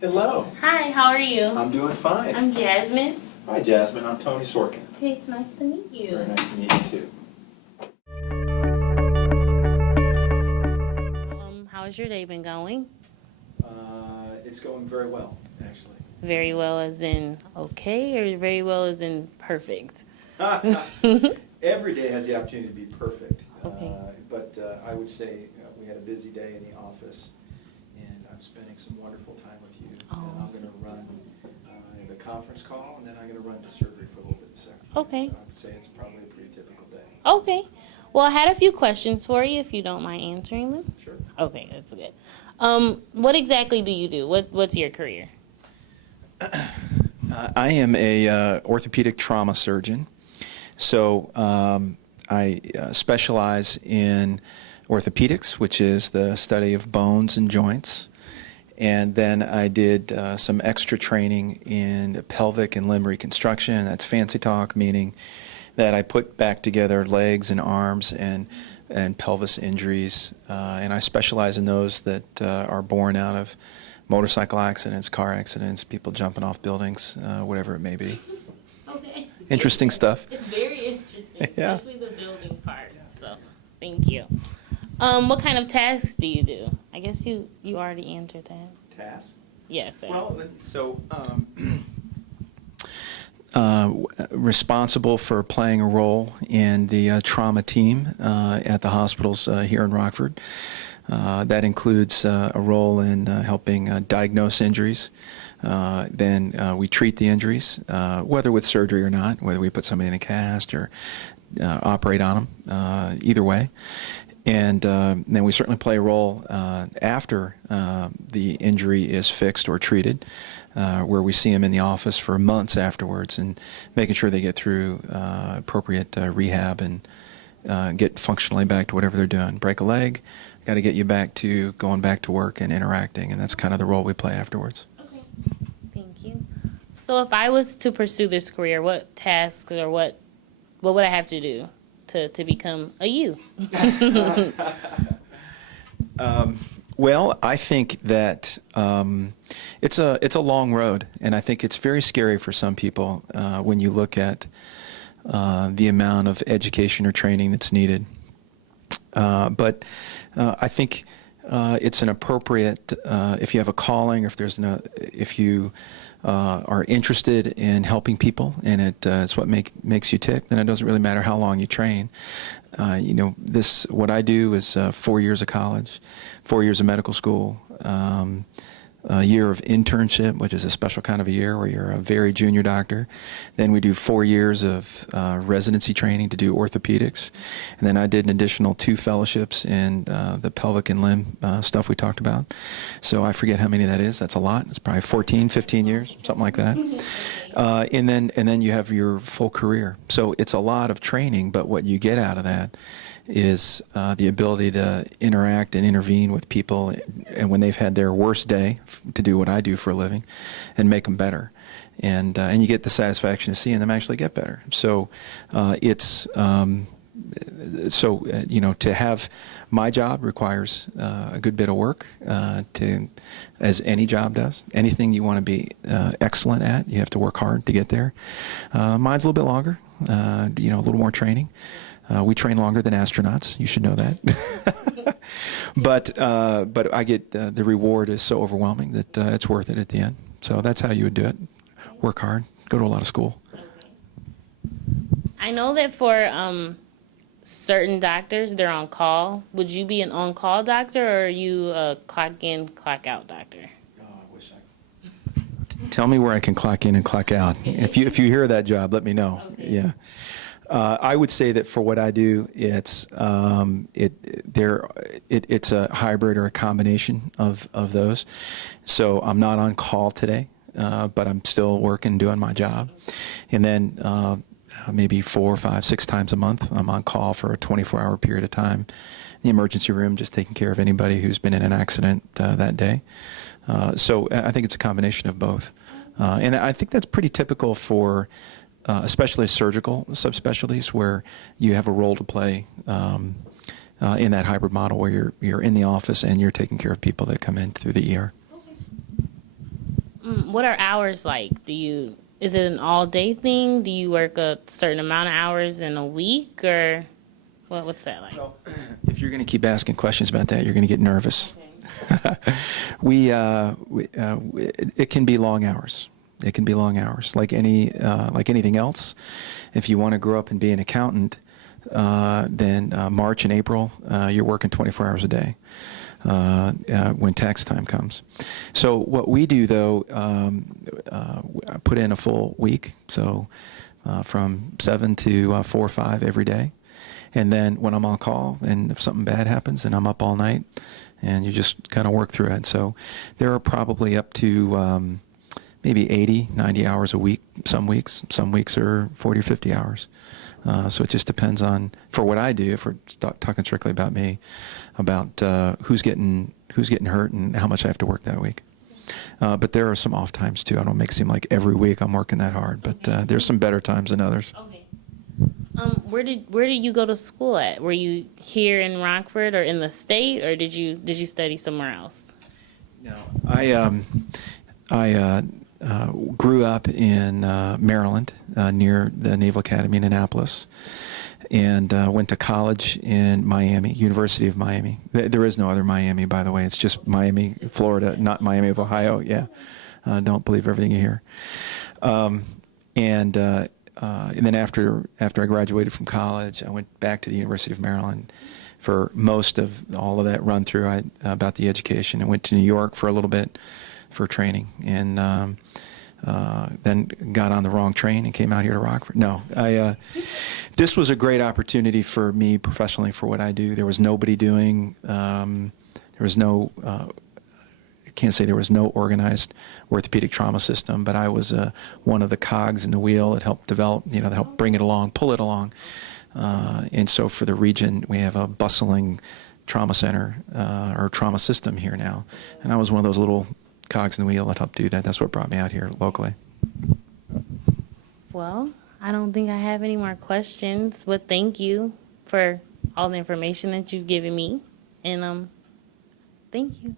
Hello. Hi, how are you? I'm doing fine. I'm Jasmine. Hi, Jasmine. I'm Tony Sorkin. Hey, it's nice to meet you. Very nice to meet you, too. How's your day been going? It's going very well, actually. Very well as in okay, or very well as in perfect? Every day has the opportunity to be perfect. Okay. But I would say we had a busy day in the office, and I'm spending some wonderful time with you. Oh. And I'm going to run the conference call, and then I'm going to run to surgery for a little bit this afternoon. Okay. So I would say it's probably a pretty typical day. Okay. Well, I had a few questions for you, if you don't mind answering them. Sure. Okay, that's good. What exactly do you do? What's your career? I am a orthopedic trauma surgeon. So I specialize in orthopedics, which is the study of bones and joints. And then I did some extra training in pelvic and limb reconstruction. That's fancy talk, meaning that I put back together legs and arms and pelvis injuries. And I specialize in those that are born out of motorcycle accidents, car accidents, people jumping off buildings, whatever it may be. Okay. Interesting stuff. It's very interesting, Yeah. especially the building part. So, thank you. What kind of tasks do you do? I guess you already answered that. Task? Yes, sir. Well, so responsible for playing a role in the trauma team at the hospitals here in Rockford. That includes a role in helping diagnose injuries. Then we treat the injuries, whether with surgery or not, whether we put somebody in a cast or operate on them, either way. And then we certainly play a role after the injury is fixed or treated, where we see them in the office for months afterwards and making sure they get through appropriate rehab and get functionally back to whatever they're doing. Break a leg, got to get you back to going back to work and interacting, and that's kind of the role we play afterwards. Okay. Thank you. So if I was to pursue this career, what tasks or what would I have to do to become a you? Well, I think that it's a long road, and I think it's very scary for some people when you look at the amount of education or training that's needed. But I think it's an appropriate, if you have a calling, or if you are interested in helping people, and it's what makes you tick, then it doesn't really matter how long you train. What I do is 4 years of college, 4 years of medical school, a year of internship, which is a special kind of a year where you're a very junior doctor. Then we do 4 years of residency training to do orthopedics. And then I did an additional 2 fellowships in the pelvic and limb stuff we talked about. So I forget how many that is. That's a lot. It's probably 14, 15 years, something like that. And then you have your full career. So it's a lot of training, but what you get out of that is the ability to interact and intervene with people, and when they've had their worst day, to do what I do for a living, and make them better, and you get the satisfaction of seeing them actually get better. So to have my job requires a good bit of work, as any job does. Anything you want to be excellent at, you have to work hard to get there. Mine's a little bit longer, a little more training. We train longer than astronauts. You should know that. But I get the reward is so overwhelming that it's worth it at the end. So that's how you would do it. Work hard. Go to a lot of school. I know that for certain doctors, they're on call. Would you be an on-call doctor, or are you a clock-in, clock-out doctor? Oh, I wish Tell me where I can clock in and clock out. If you hear that job, let me know. Okay. Yeah. I would say that for what I do, it's a hybrid or a combination of those. So I'm not on call today, but I'm still working, doing my job. And then maybe 4, 5, 6 times a month, I'm on call for a 24-hour period of time in the emergency room, just taking care of anybody who's been in an accident that day. So I think it's a combination of both. And I think that's pretty typical for especially surgical subspecialties, where you have a role to play in that hybrid model, where you're in the office and you're taking care of people that come in through the ER. What are hours like? Is it an all day thing? Do you work a certain amount of hours in a week, or what's that like? Well, if you're going to keep asking questions about that, you're going to get nervous. Okay. It can be long hours. It can be long hours, like anything else. If you want to grow up and be an accountant, then March and April, you're working 24 hours a day when tax time comes. So what we do, though, I put in a full week, so from 7 to 4 or 5 every day. And then when I'm on call and if something bad happens, then I'm up all night, and you just kind of work through it. So there are probably up to maybe 80, 90 hours a week. Some weeks are 40 or 50 hours. So it just depends on, for what I do, if we're talking strictly about me, about who's getting hurt and how much I have to work that week. But there are some off times too. I don't make it seem like every week I'm working that hard, but there's some better times than others. Okay. Where did you go to school at? Were you here in Rockford or in the state, or did you study somewhere else? No, I grew up in Maryland, near the Naval Academy in Annapolis, and went to college in Miami, University of Miami. There is no other Miami, by the way. It's just Miami, Florida, not Miami of Ohio. Yeah, don't believe everything you hear. And then after I graduated from college, I went back to the University of Maryland for most of all of that run through about the education. I went to New York for a little bit for training, and then got on the wrong train and came out here to Rockford. No, this was a great opportunity for me professionally for what I do. There was nobody doing, there was no, I can't say there was no organized orthopedic trauma system, but I was one of the cogs in the wheel that helped develop, that helped bring it along, pull it along. And so for the region, we have a bustling trauma center or trauma system here now. And I was one of those little cogs in the wheel that helped do that. That's what brought me out here locally. Well, I don't think I have any more questions, but thank you for all the information that you've given me, and thank you.